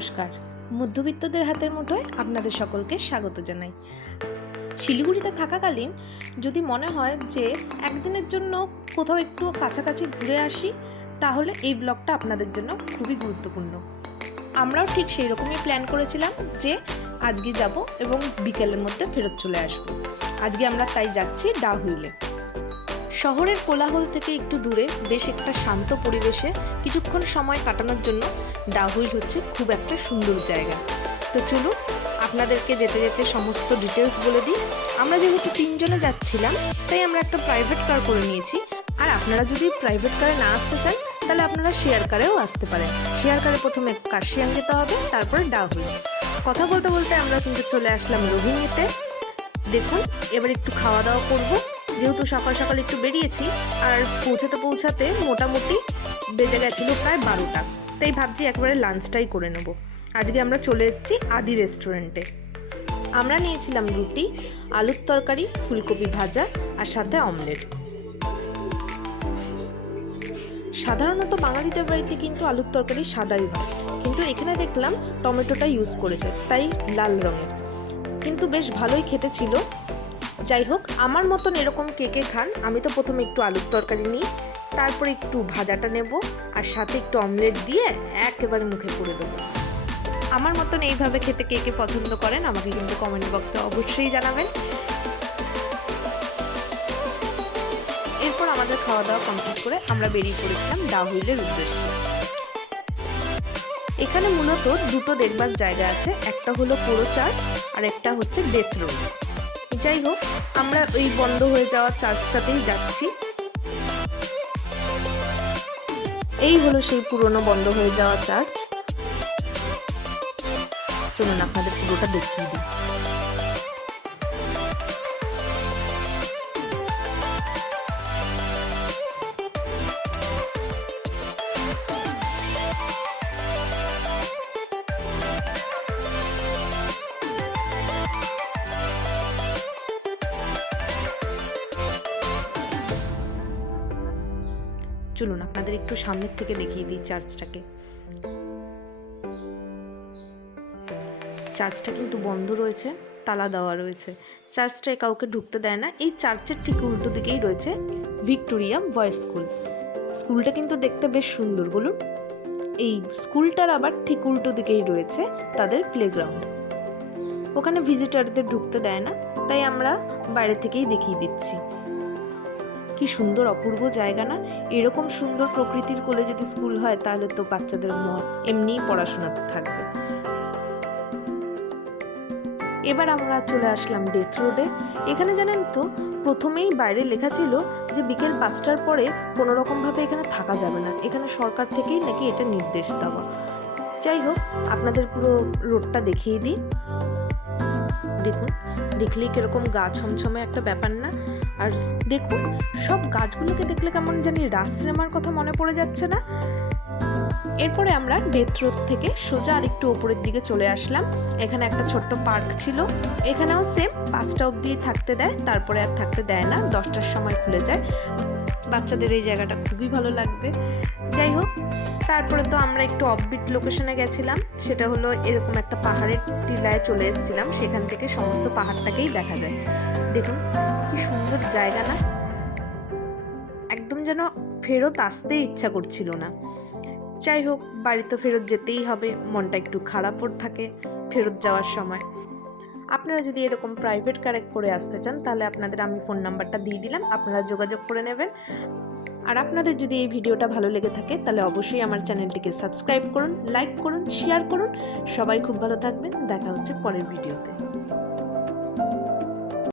নমস্কার, মধ্যবিত্তদের হাতের মুঠোয় আপনাদের সকলকে স্বাগত জানাই। শিলিগুড়িতে থাকাকালীন যদি মনে হয় যে একদিনের জন্য কোথাও একটু কাছাকাছি ঘুরে আসি, তাহলে এই ব্লগটা আপনাদের জন্য খুবই গুরুত্বপূর্ণ। আমরাও ঠিক সেই রকমই প্ল্যান করেছিলাম যে আজকে যাব এবং বিকেলের মধ্যে ফেরত চলে আসব। আজকে আমরা তাই যাচ্ছি ডাহুইলে। শহরের কোলাহল থেকে একটু দূরে বেশ একটা শান্ত পরিবেশে কিছুক্ষণ সময় কাটানোর জন্য ডাহুইল হচ্ছে খুব একটা সুন্দর জায়গা। তো চলুন আপনাদেরকে যেতে যেতে সমস্ত ডিটেলস বলে দিই। আমরা যেহেতু 3 জনে যাচ্ছিলাম, তাই আমরা একটা প্রাইভেট কার করে নিয়েছি। আর আপনারা যদি প্রাইভেট কারে না আসতে চান, তাহলে আপনারা শেয়ার কারেও আসতে পারেন। শেয়ার কারে প্রথমে কাশিয়াং যেতে হবে, তারপরে ডাহুইল। কথা বলতে বলতে আমরা কিন্তু চলে আসলাম রোহিণীতে। দেখুন, এবার একটু খাওয়া দাওয়া করবো। যেহেতু সকাল সকাল একটু বেরিয়েছি, আর পৌঁছাতে মোটামুটি বেজে গেছিলো প্রায় 12টা। তাই ভাবছি একবারে লাঞ্চটাই করে নেব। আজকে আমরা চলে এসেছি আদি রেস্টুরেন্টে। আমরা নিয়েছিলাম রুটি, আলুর তরকারি, ফুলকপি ভাজা আর সাথে অমলেট। সাধারণত বাঙালিদের বাড়িতে কিন্তু আলুর তরকারি সাদাই হয়, কিন্তু এখানে দেখলাম টমেটোটা ইউজ করেছে, তাই লাল রঙের। কিন্তু বেশ ভালোই খেতে ছিল। যাই হোক, আমার মতন এরকম কে কে খান? আমি তো প্রথমে একটু আলুর তরকারি নিই, তারপরে একটু ভাজাটা নেব, আর সাথে একটু অমলেট দিয়ে একেবারে মুখে করে দেবো। আমার মতন এইভাবে খেতে কে কে পছন্দ করেন আমাকে কিন্তু কমেন্ট বক্সে অবশ্যই জানাবেন। এরপর আমাদের খাওয়া দাওয়া কমপ্লিট করে আমরা বেরিয়ে পড়েছিলাম ডাহুইলের উদ্দেশ্যে। এখানে মূলত দুটো দেখবার জায়গা আছে, একটা হলো পুরো চার্চ আর একটা হচ্ছে ডেথ রোড। যাই হোক, আমরা ওই বন্ধ হয়ে যাওয়া চার্চটাতেই যাচ্ছি। এই হলো সেই পুরনো বন্ধ হয়ে যাওয়া চার্চ। চলুন আপনাদের পুরোটা দেখিয়ে দিই। চলুন আপনাদের একটু সামনের থেকে দেখিয়ে দিই চার্চটাকে। চার্চটা কিন্তু বন্ধ রয়েছে, তালা দেওয়া রয়েছে। চার্চটায় কাউকে ঢুকতে দেয় না। এই চার্চের ঠিক উল্টো দিকেই রয়েছে ভিক্টোরিয়া বয়েজ স্কুল। স্কুলটা কিন্তু দেখতে বেশ সুন্দর, বলুন। এই স্কুলটার আবার ঠিক উল্টো দিকেই রয়েছে তাদের প্লেগ্রাউন্ড। ওখানে ভিজিটারদের ঢুকতে দেয় না, তাই আমরা বাইরে থেকেই দেখিয়ে দিচ্ছি। কি সুন্দর অপূর্ব জায়গা না? এরকম সুন্দর প্রকৃতির কোলে যদি স্কুল হয়, তাহলে তো বাচ্চাদের মন এমনিই পড়াশোনাতে থাকবে। এবার আমরা চলে আসলাম ডেথ রোডে। এখানে জানেন তো, প্রথমেই বাইরে লেখা ছিল যে বিকেল 5টার পরে কোনো রকমভাবে এখানে থাকা যাবে না। এখানে সরকার থেকেই নাকি এটা নির্দেশ দেওয়া। যাই হোক, আপনাদের পুরো রোডটা দেখিয়ে দিই। দেখুন, দেখলেই কিরকম গা ছমছমে একটা ব্যাপার না? আর দেখুন, সব গাছগুলোকে দেখলে কেমন জানি রাস সিনেমার কথা মনে পড়ে যাচ্ছে না? এরপরে আমরা ডেথ রোড থেকে সোজা আর একটু ওপরের দিকে চলে আসলাম। এখানে একটা ছোট্ট পার্ক ছিল। এখানেও সেম 5টা অবধি থাকতে দেয়, তারপরে আর থাকতে দেয় না। 10টার সময় খুলে যায়। বাচ্চাদের এই জায়গাটা খুবই ভালো লাগবে। যাই হোক, তারপরে তো আমরা একটু অফবিট লোকেশনে গেছিলাম। সেটা হলো এরকম একটা পাহাড়ের টিলায় চলে এসেছিলাম। সেখান থেকে সমস্ত পাহাড়টাকেই দেখা যায়। দেখুন কি সুন্দর জায়গা না? একদম যেন ফেরত আসতে ইচ্ছা করছিল না। যাই হোক, বাড়িতে ফেরত যেতেই হবে। মনটা একটু খারাপও থাকে ফেরত যাওয়ার সময়। আপনারা যদি এরকম প্রাইভেট কারে করে আসতে চান, তাহলে আপনাদের আমি ফোন নাম্বারটা দিয়ে দিলাম, আপনারা যোগাযোগ করে নেবেন। আর আপনাদের যদি এই ভিডিওটা ভালো লেগে থাকে, তাহলে অবশ্যই আমার চ্যানেলটিকে সাবস্ক্রাইব করুন, লাইক করুন, শেয়ার করুন। সবাই খুব ভালো থাকবেন। দেখা হচ্ছে পরের ভিডিওতে।